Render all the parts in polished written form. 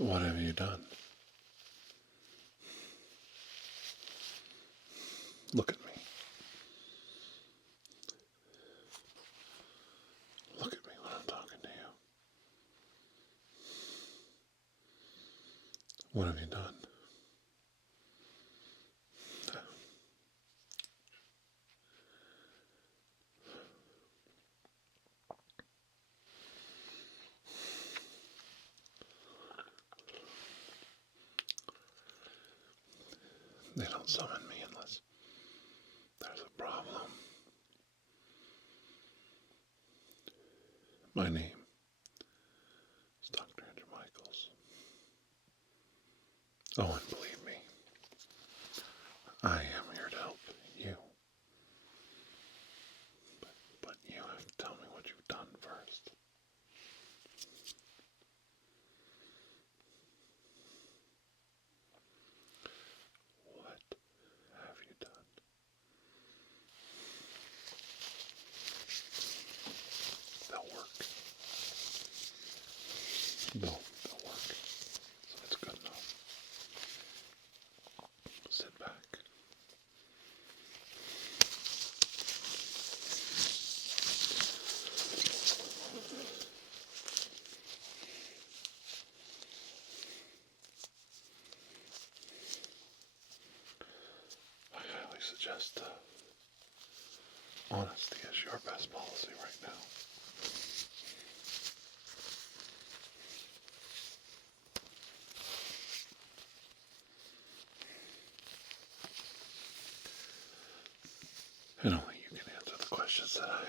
What have you done? Look at me. Look at me when I'm talking to you. What have you done? They don't summon me unless there's a problem. My name is Dr. Andrew Michaels. Oh, and believe me, I am here to help you. But you have to tell me what you've done first. What have you done? They'll work. They'll work. So it's good enough. Sit back. I highly suggest honesty is your best policy right now. And only you can answer the questions that I have.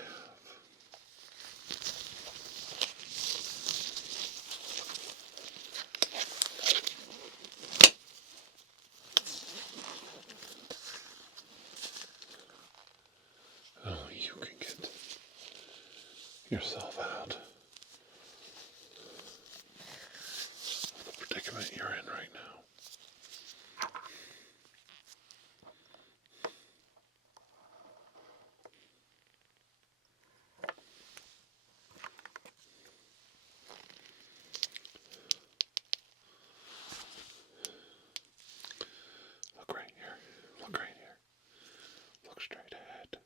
And only you can get yourself out of the predicament you're in right now. Look right here. Look right here. Look straight ahead.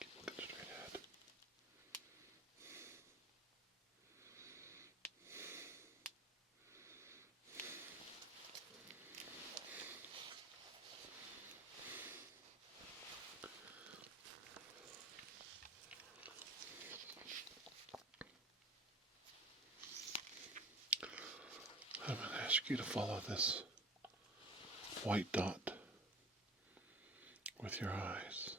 Keep looking straight ahead. I'm going to ask you to follow this white dot with your eyes.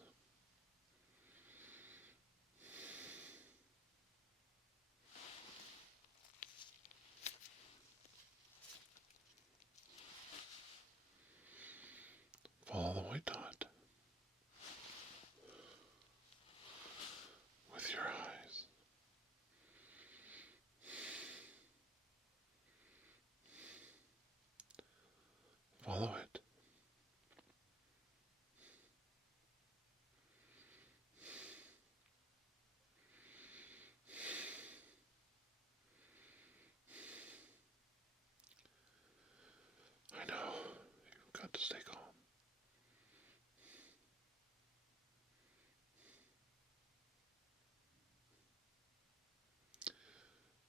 Follow the white dot with your eyes. Follow it. I know, you've got to stay calm.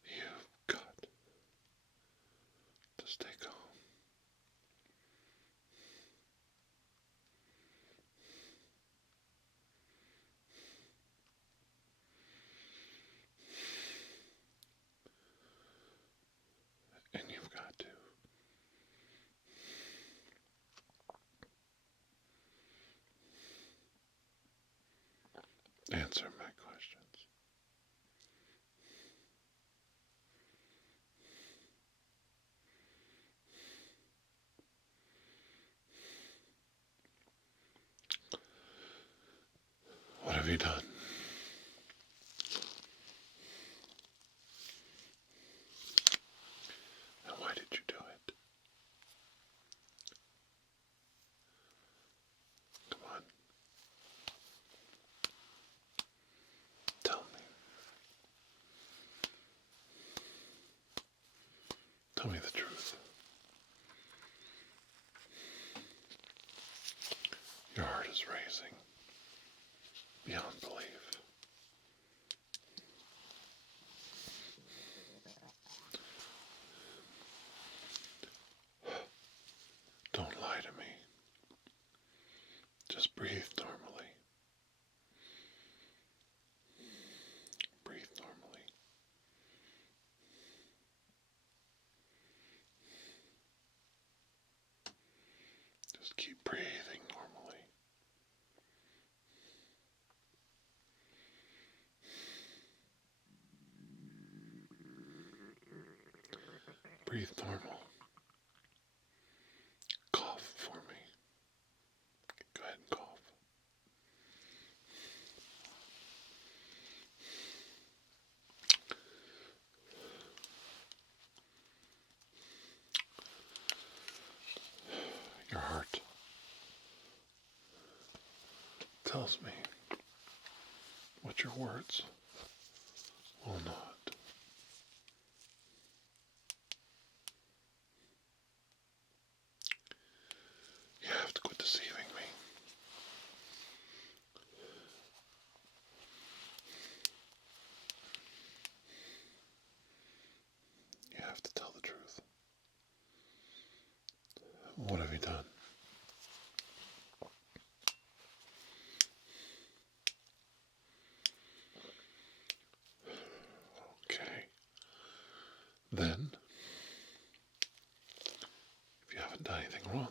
You've got to stay calm. And you've got to answer my questions. What have you done? And why did you do it? Tell me the truth. Your heart is racing beyond belief. Don't lie to me. Just breathe normally. Breathe normally. Just keep breathing normally. Breathe normal. Cough for me. Go ahead and cough. Your heart tells me what your words will not. You have to quit deceiving me. You have to tell the truth. What have you done? Okay. Then, if you haven't done anything wrong,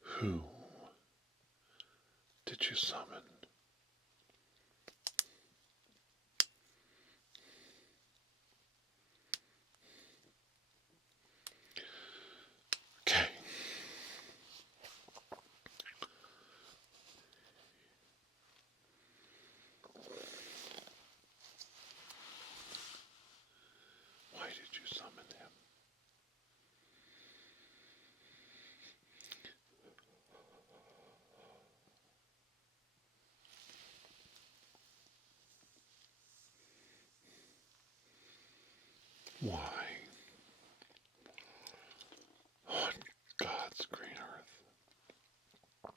who did you summon? Okay. Why did you summon him? Why? On God's green earth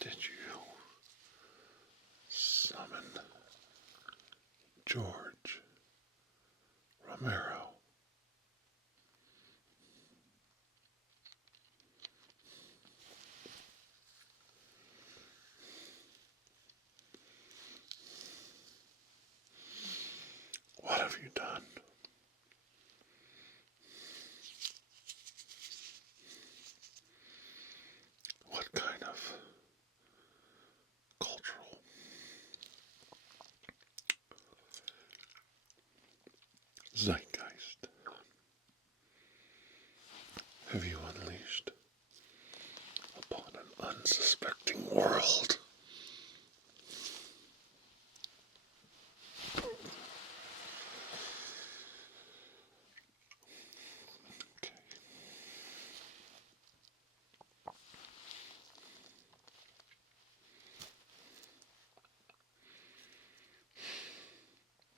did you summon George Romero? What have you done? What kind of cultural zeitgeist have you unleashed upon an unsuspecting world? Okay.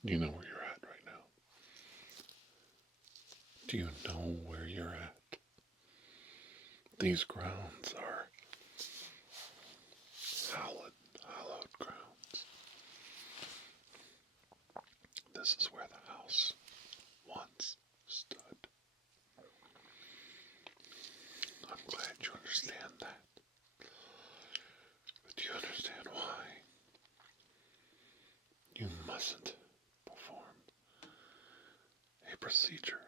You know where you're at right now. Do you know where you're at? These grounds are hallowed grounds. This is where the house once stood. I'm glad you understand that. But do you understand why? You mustn't perform a procedure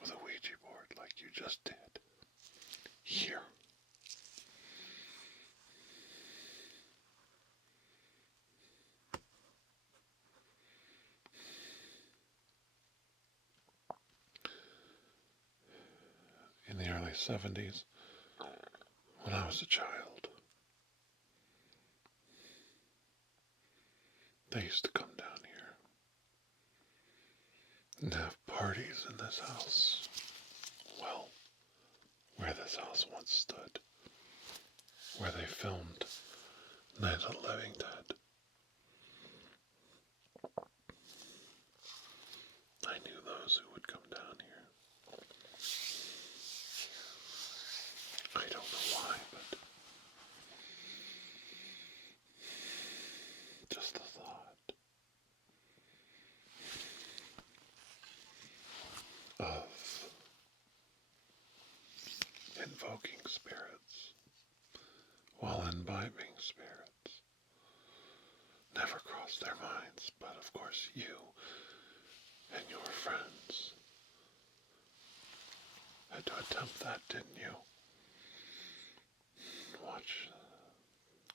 with a Ouija board like you just did here. In the early 70s, when I was a child, they used to come down here and have parties in this house. Well, where this house once stood, where they filmed Night of the Living Dead. I knew those who would come down here. I don't know why, but just the thought of invoking spirits while imbibing spirits never crossed their minds, but of course you and your friends had to attempt that, didn't you? Watch,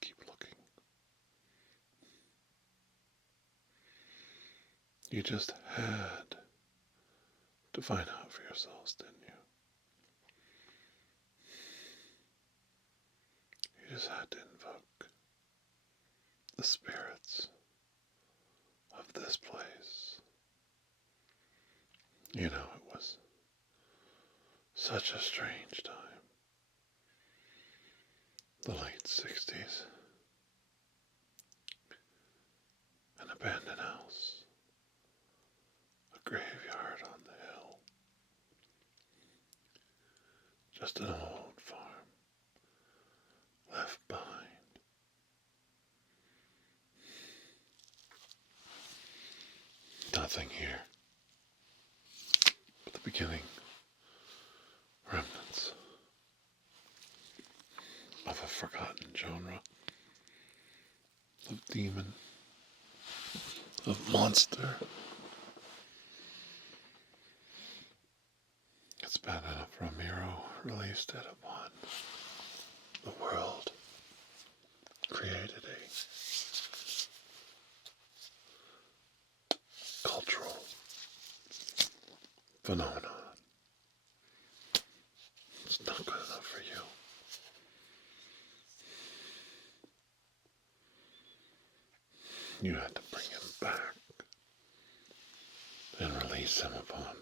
keep looking. You just had to find out for yourselves, didn't you? You just had to invoke the spirits of this place. You know, it was such a strange time. The late 60s. An abandoned house. A graveyard on the hill. Just an old farm. Left behind. Nothing here but the beginning remnants of a forgotten genre of demon, of monster. It's bad enough Romero released it upon the world, created a cultural phenomenon. It's not good enough for you. You had to bring him back and release him upon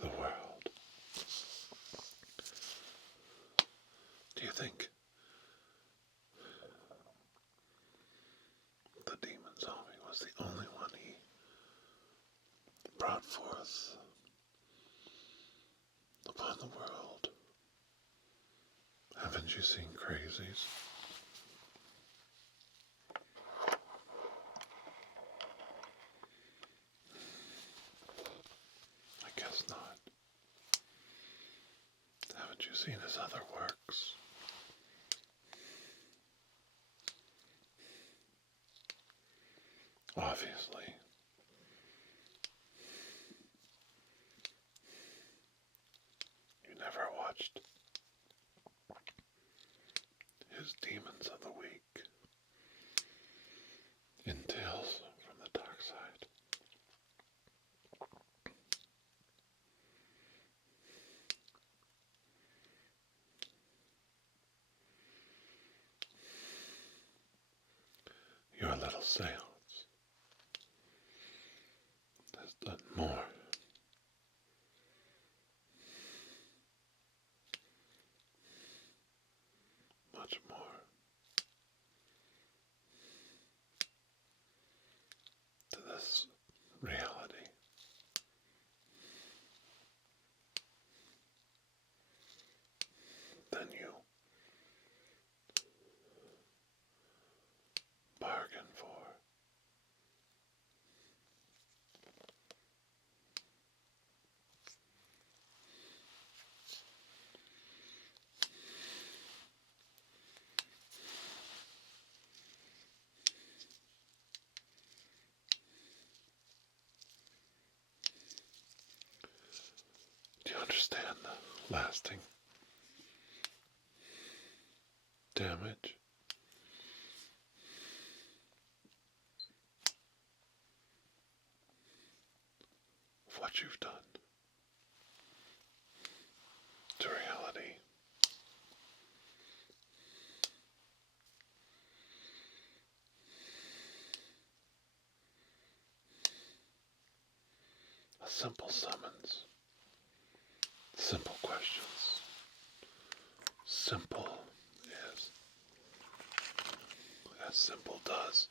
the world. Do you think the demon zombie was the only one he brought forth upon the world? Haven't you seen Crazies? I guess not. Haven't you seen his other works? Obviously. You never watched his Demons of the Week in Tales from the Darkside. Your little seance has done more much more to this reality than you bargained for. Do you understand the lasting damage of what you've done to reality? A simple summons, simple questions, simple as simple does.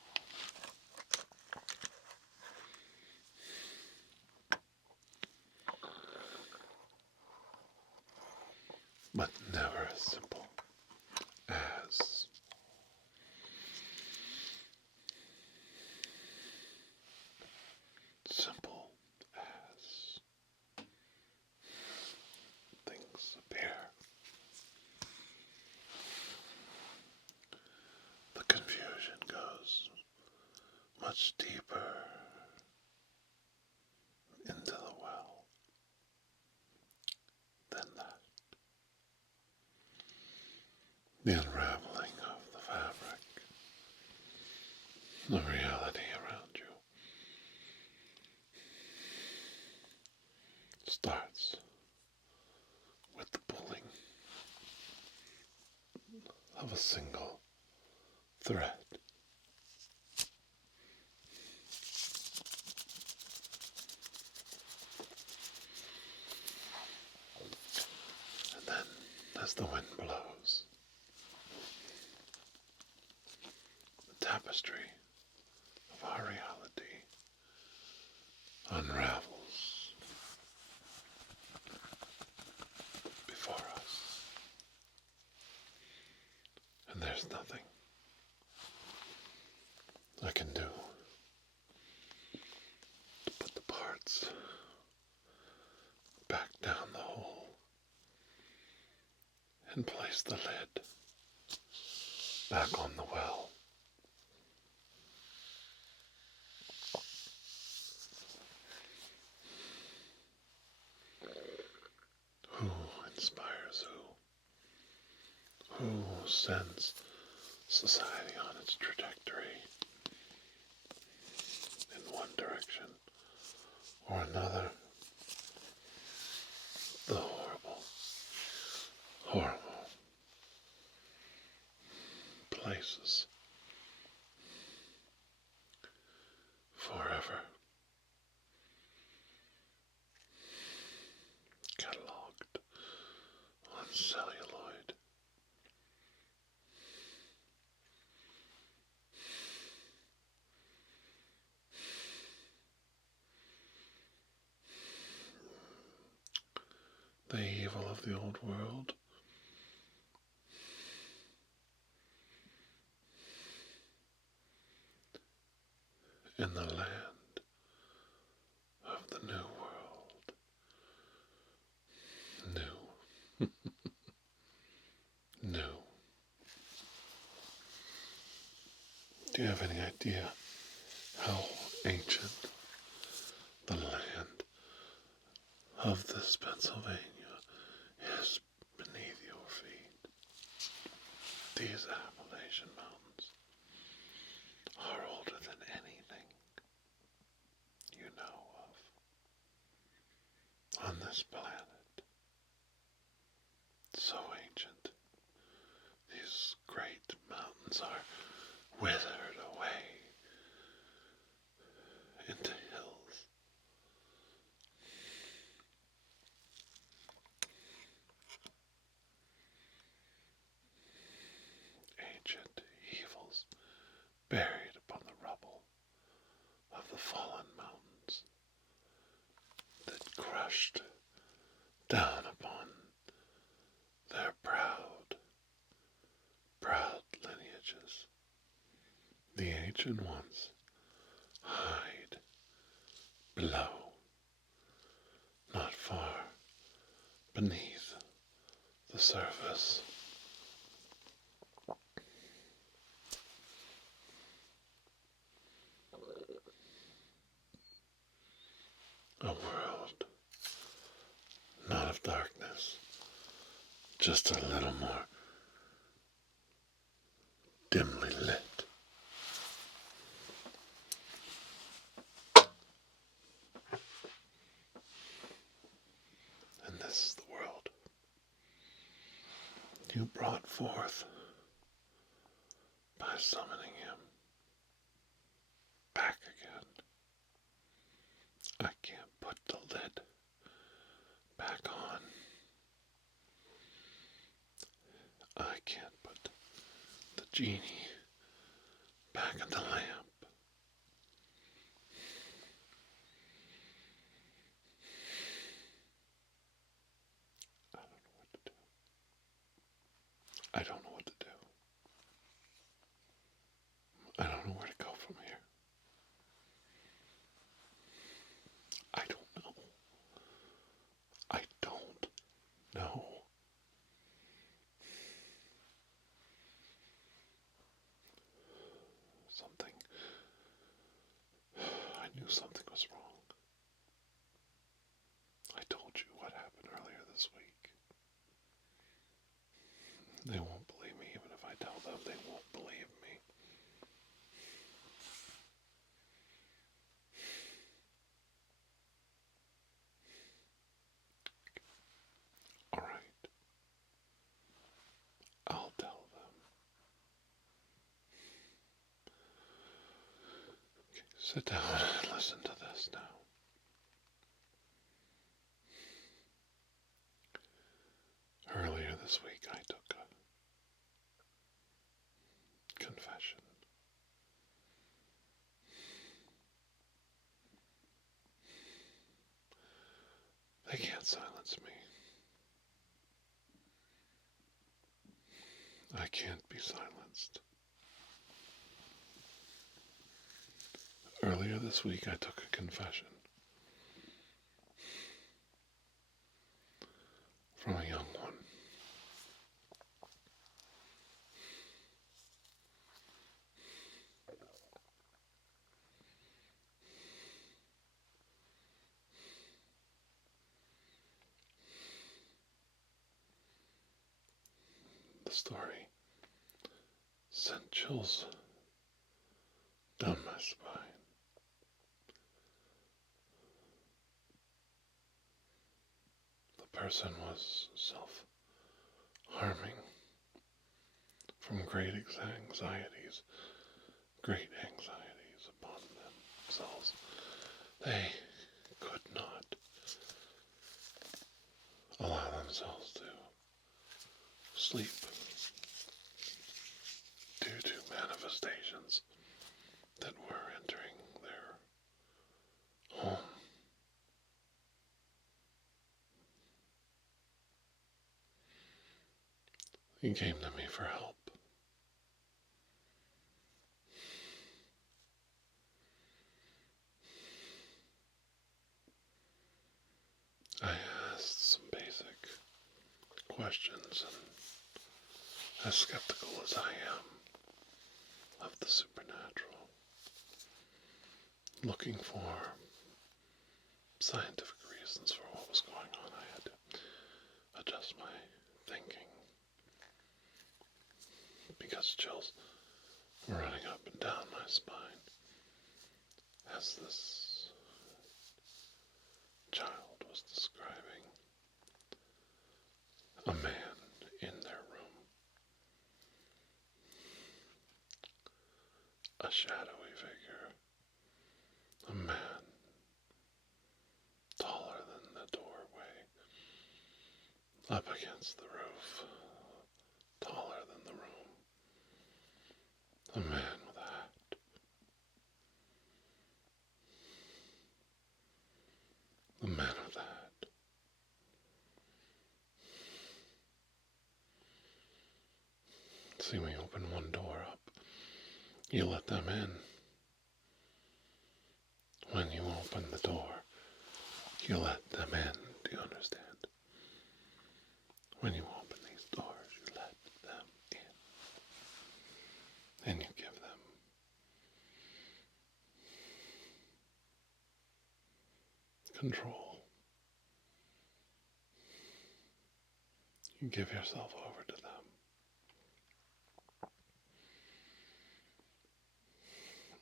But never as simple as things appear. The confusion goes much deeper into the well than that. The unraveling of the fabric, the reality around you, starts with the pulling of a single thread. And then, as the wind blows, the tapestry of our reality unravels before us. And there's nothing I can do to put the parts back down the hole and place the lid back on the well. Who inspires who? Who sends society on its trajectory in one direction or another? The horrible, horrible places forever catalogued on celluloid. The evil of the old world, in the land of the new world. New. New. Do you have any idea how ancient the land of this Pennsylvania is beneath your feet? These Appalachian Mountains are older than anything you know of on this planet. So ancient, these great mountains are withered away into hills. Ancient evils buried upon the rubble of the fallen mountains that crushed down upon their proud lineages. The ancient ones hide below, not far beneath the surface. A world not of darkness, just a little more dimly lit. And this is the world you brought forth by summoning him back again. I can't put the lid back on. I can't put the genie back at the lamp. I don't know what to do. I don't know where to go from here. I don't know. I don't know. I knew something was wrong. I told you what happened earlier this week. They won't believe me, even if I tell them, they won't believe me. All right. I'll tell them. Okay, sit down and listen to this now. Earlier this week, I took a confession. They can't silence me. I can't be silenced. Earlier this week, I took a confession from a young one. The story sent chills down my spine. The person was self-harming from great anxieties upon themselves. They could not allow themselves to sleep due to manifestations that were entering their home. He came to me for help. I asked some basic questions, and as skeptical as I am of the supernatural, looking for scientific reasons for what was going on, I had to adjust my thinking because chills were running up and down my spine as this child was describing a man in their room, a shadowy figure, a man taller than the doorway, up against the roof, taller than the room, a man with a hat. The man with the hat. See, when you open one door up, you let them in. When you open the door, you let them in. Do you understand? When you open these doors, you let them in. And you give them control. You give yourself over to them.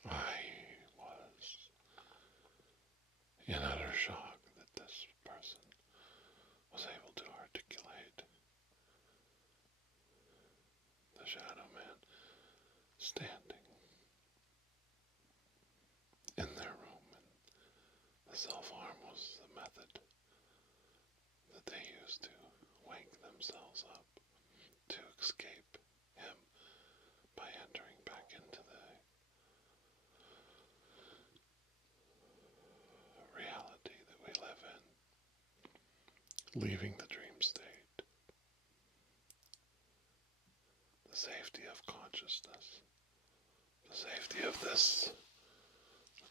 I was in utter shock that this person was able to articulate the shadow man standing in their room, and the self-harm was the method that they used to wake themselves up to escape him by entering back into the leaving the dream state, the safety of consciousness, the safety of this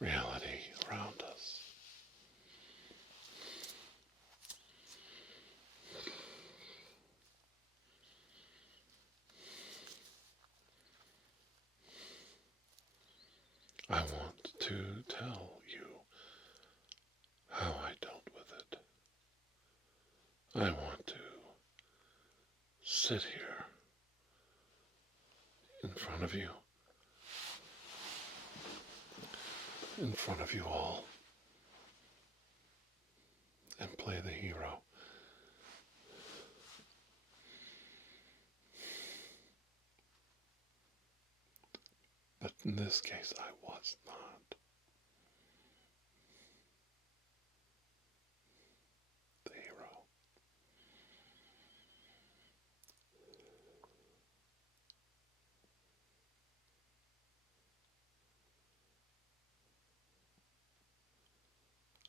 reality around us. I want to tell you how I dealt with it. I want to sit here in front of you all, and play the hero. But in this case, I was not. The hero.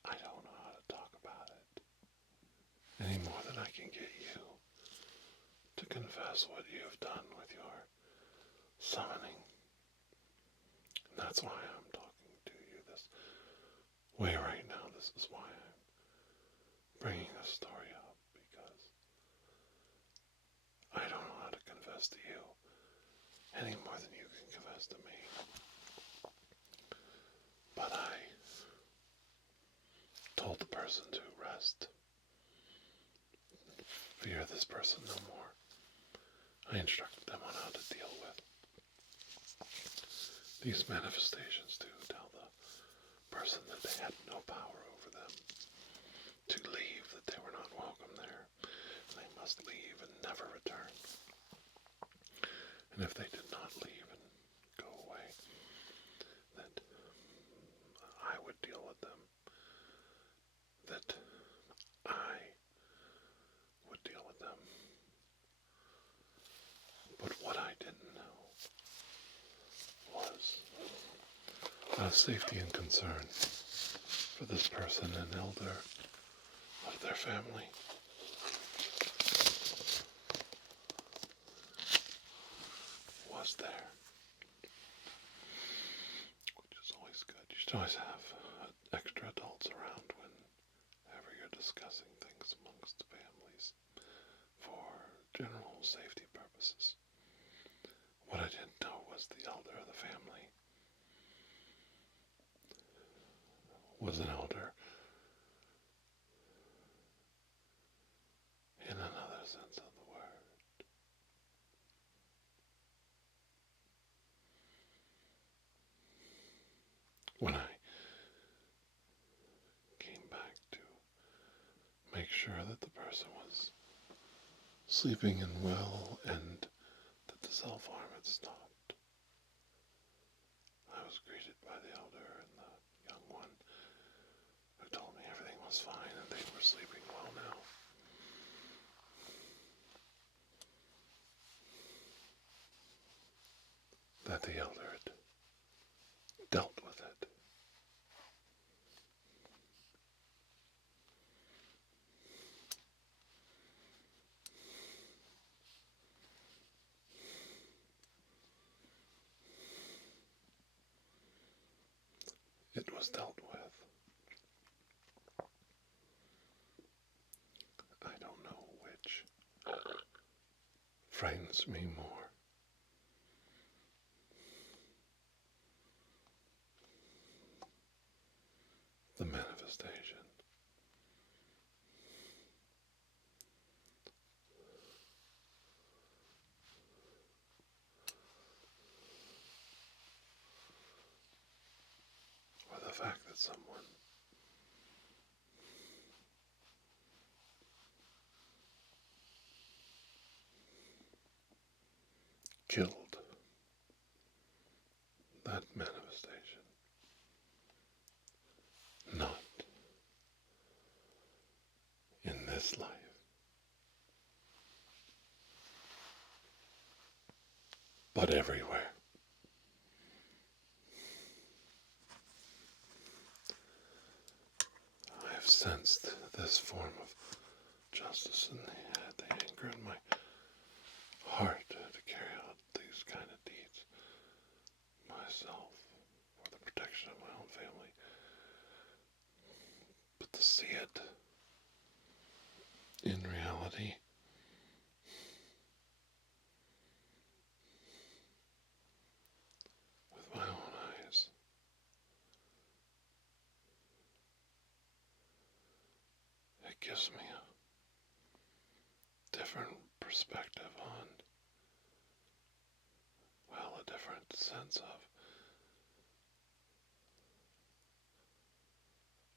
I don't know how to talk about it any more than I can get you to confess what you have done with your summoning. And that's why I'm talking to you this way right now. This is why I'm bringing this story up, because I don't know how to confess to you any more than you can confess to me. But I told the person to rest. Fear this person no more. I instructed them on how to deal with these manifestations, to tell the person that they had no power over them, to leave, that they were not welcome there, and they must leave and never return. And if they did not leave and go away, that I would deal with them, that I would deal with them. But what I didn't know was out of safety and concern for this person, an elder of their family, was there. Which is always good. You should always have extra adults around whenever you're discussing things amongst families for general safety purposes. What I didn't know was the elder of the family was an elder in another sense of the word. When I came back to make sure that the person was sleeping and well, and that the self-harm had stopped, I was greeted by the elder and the young one, who told me everything was fine and they were sleeping well now. That the elder had dealt with it. It was dealt with. I don't know which frightens me more. The manifestation. Or the fact that someone killed that manifestation. Not in this life, but everywhere. I have sensed this form of justice injustice in the anger in my heart to carry out these kind of deeds myself for the protection of my own family. But to see it in reality, with my own eyes, it gives me a different perspective on, well, a different sense of,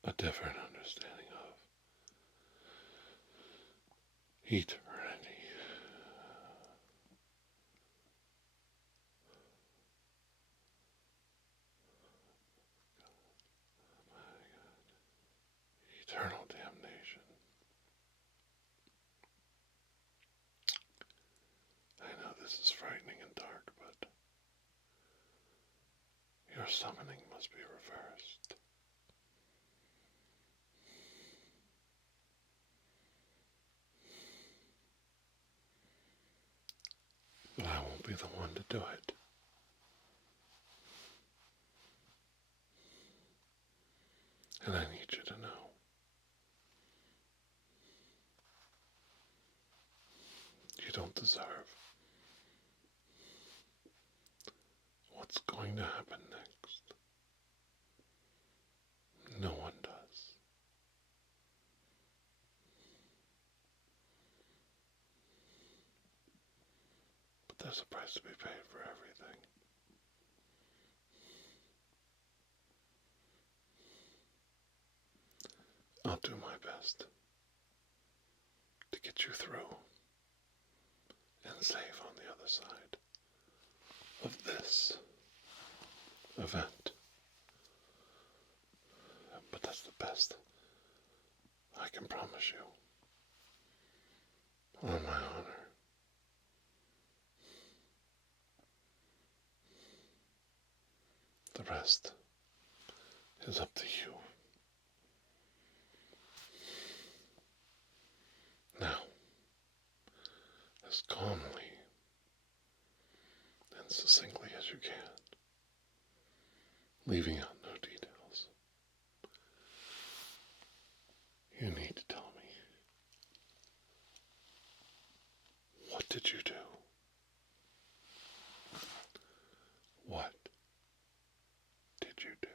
a different understanding of eternity. Eternal damnation. I know this is frightening and dark, but your summoning must be reversed. But I won't be the one to do it. And I need you to know. You don't deserve what's going to happen next. No one does. But there's a price to be paid for everything. I'll do my best to get you through and safe on the other side of this event. But that's the best I can promise you. On my honor. The rest is up to you. Now, as calmly and succinctly as you can, leaving out no details, you need to tell me, what did you do? What did you do?